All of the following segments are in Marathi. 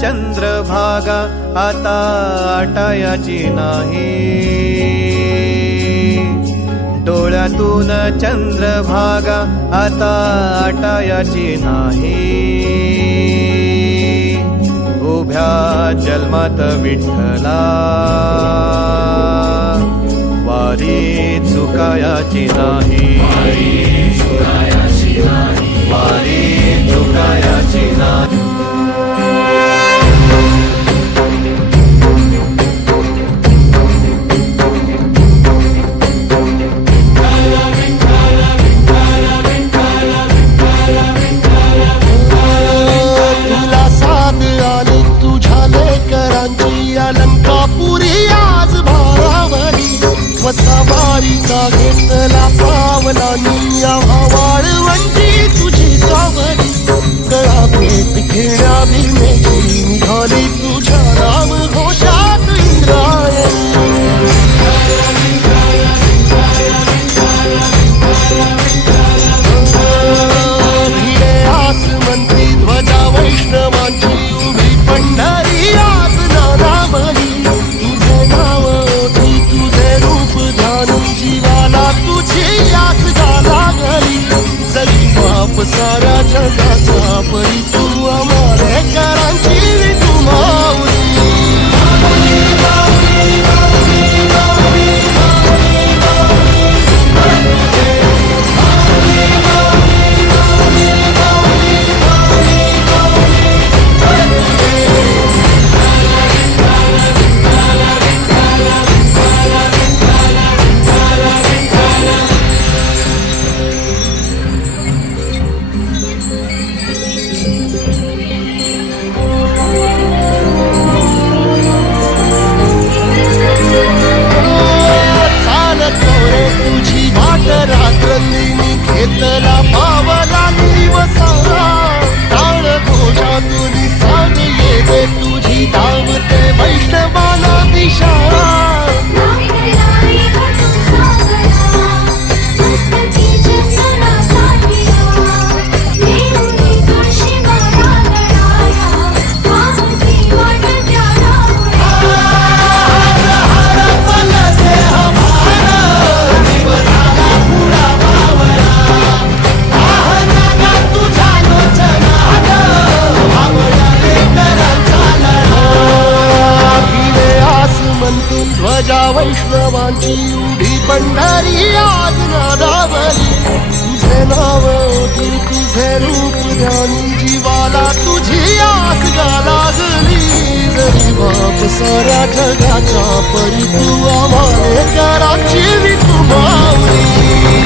चंद्रभागा आता आटायाची नाही, डोळ्यातून चंद्रभागा आता आटायाची नाही। उभ्या जन्मात विठ्ठला वारी चुकायाची नाही, वारी चुकायाची नाही। तुला साथ आली तुझ्या लेकरांची अलंकापुरी आज भारावली, वसावारीचा घेतला पावलांनी वाळवंटी तुझी सावली। गळा भेट घेण्या भीमेची निघाली तुझ्या राम घोषात इंद्रायणी। भिडे आसमंती ध्वजा वैष्णवांची उभी पंढरी आज नानावली। तुझे नाव ओठी तुझे रूप ध्यान जीवाला तुझी आस गाला गली। जरी बाप साऱ्या जगाचा परी तू आम्हाला करांची तू माऊली। तुझी वाट रात्रंदिनी घेतला पावला दिवसाला। प्राण घोषातून सांग येते तुझी धावते वैष्णवाला दिशा। ध्वजा वैष्णवांची उभी पंढरी आज नादावली। तुझे नाव ओठी तुझे रूप ध्यानी जीवाला तुझी आस लागली। जरी बाप साऱ्या जगाचा परी तू आम्हाला कराची तू माऊली।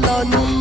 कमलानी